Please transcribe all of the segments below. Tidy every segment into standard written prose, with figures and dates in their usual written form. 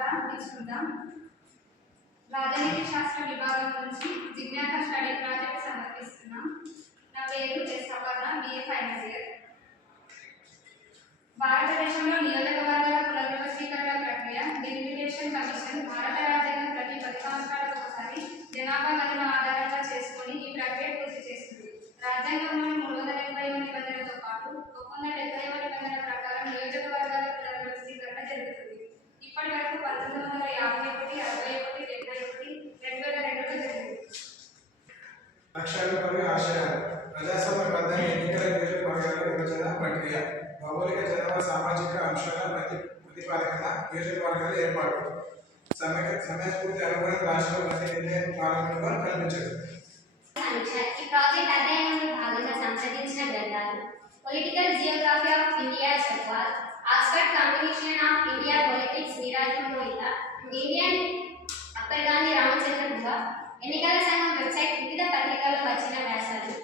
ద్వారా తీసుకుందాం. రాజనీతి శాస్త్ర విభాగం నుంచి జిజ్ఞాస స్టడీ ప్రాజెక్ట్ సమర్పిస్తున్నాం. నా పేరు S Aparna, BA final year. భారతదేశంలో నియోజకవర్గాల పునర్వ్యవస్థీకరణ ప్రక్రియ డెలిమిటేషన్ కమిషన్ భారత రాజ్యాంగం ప్రతి 10 సంవత్సరాలకు ఒకసారి జనాభా గణన ఆధారంగా చేసుకుని ఈ ప్రక్రియ పూర్తి చేస్తుంది. రాజ్యాంగంలోని 380 నిబంధనలతో పాటు 170 నిబంధనల ప్రకారం నియోజకవర్గాల పునర్వ్యవస్థీకరణ జరుగుతుంది. ఇప్పటి వరకు 1951, 61, 71, 2002లో జరిగింది. లక్ష్యాలు మరియు ఆశయాలు. ప్రజాస్వామ్యబద్ధ ఎన్నికల నియోజకవర్గాల విభజన ప్రక్రియ, భౌగోళిక జనాభా సామాజిక అంశాల ప్రతిపాదన, నియోజకవర్గాల ఏర్పాటు, సమయస్ఫూర్తి అనుగుణంగా రాష్ట్రంలో ప్రతి నిర్ణయం పాలనగా కల్పించదు. ఈ ప్రాజెక్ట్ అధ్యయనంలో భాగంగా సంప్రదించిన గ్రంథాలు: political geography of India Chakwal, Oxford combination of India politics Neeraj Mohita, Indian after Gandhi Ramachandra Guha, ఎన్నికల సంఘం వెబ్సైట్, వివిధ పత్రికల్లో వచ్చిన వ్యాసాలు.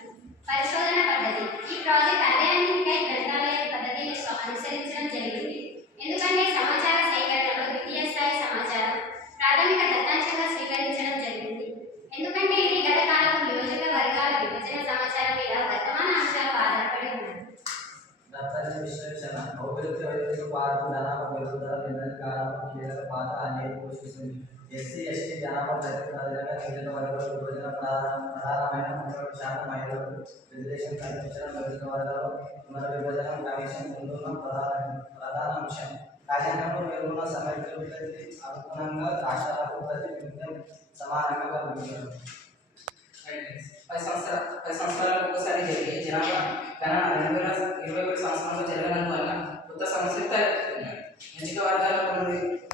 పరిశోధన పద్ధతి: ఈ ప్రాజెక్ట్ అధ్యయనానికై గ్రంథాలయ పద్ధతిని అనుసరించడం జరిగింది. ఎందుకంటే సమాచార సేకరణలో ద్వితీయ స్థాయి సమాచారం ప్రాథమిక దత్తాంశంగా స్వీకరించడం జరిగింది. ఎందుకంటే ఇది గత కాలపు నియోజకవర్గాల విభజన సమాచారం మీద వర్తమాన అంశాలకు ఆధారపడి ఉంది. దత్తాంశ విశ్లేషణ భౌగోళిక వైవిధ్యం పార్కు జనాభా పెరుగుదల నిర్ణయ కాలంలో కీలక పాత్ర అనేది పోషిస్తుంది. ఎస్సీ ఎస్టీ జనాభా ప్రధానంగా నియోజకవర్గాల విభజన ప్రధానమైన 30% మహిళలకు రిజర్వేషన్ కల్పించడం నియోజకవర్గాల్లో పునర్విభజన కమిషన్ ముందున్న ప్రధాన అంశం. రాజ్యాంగంలో పేర్కొన్న సమగ్రతకి అనుగుణంగా రాష్ట్రాల అభివృద్ధి వివిధం సమానంగా కల్పించారు. 10 సంవత్సరాలకు ఒకసారి జరిగే జనాభా గణన 2021 సంవత్సరంలో జరగనందువల్ల కొత్త సమస్యలు తలెత్తుతున్నాయి. నియోజకవర్గాల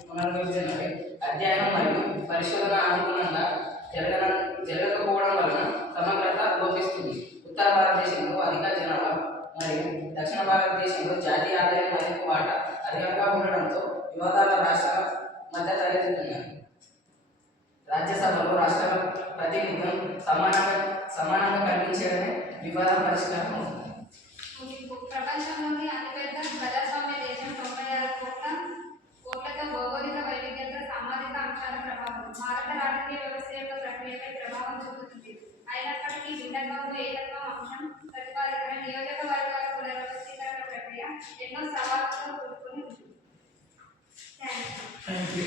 పునర్విభజనపై అధ్యయనం మరియు పరిశోధన అనుగుణంగా జరగకపోవడం వలన సమగ్రత లోపిస్తుంది. ఉత్తర భారతదేశంలో అధిక జనాభా మరియు దక్షిణ భారతదేశంలో జాతీయ ఆదాయం మదింపు వాటా అధికంగా ఉండడంతో వివాదాల రాష్ట్రాల మధ్య తలెత్తుతున్నాయి. రాజ్యసభలో రాష్ట్రాల ప్రాతినిధ్యం సమానంగా కల్పించడమే వివాద పరిష్కారం అవుతుంది. ప్రపంచంలోని అతిపెద్ద ప్రజాస్వామ్య దేశం 96 కోట్లతో భౌగోళిక వైవిధ్యత సామాజిక అంశాల ప్రభావం భారత రాజకీయ వ్యవస్థ యొక్క ప్రక్రియపై ప్రభావం చూపుతుంది. అయినప్పటికీ భిన్నత్వంలో ఏకత్వం అంశం ప్రతిపాదించిన నియోజకవర్గాల పునర్వ్యవస్థీకరణ ప్రక్రియ ఎన్నో సవాళ్లతో కూడుకుని ఉంటుంది. Thank you.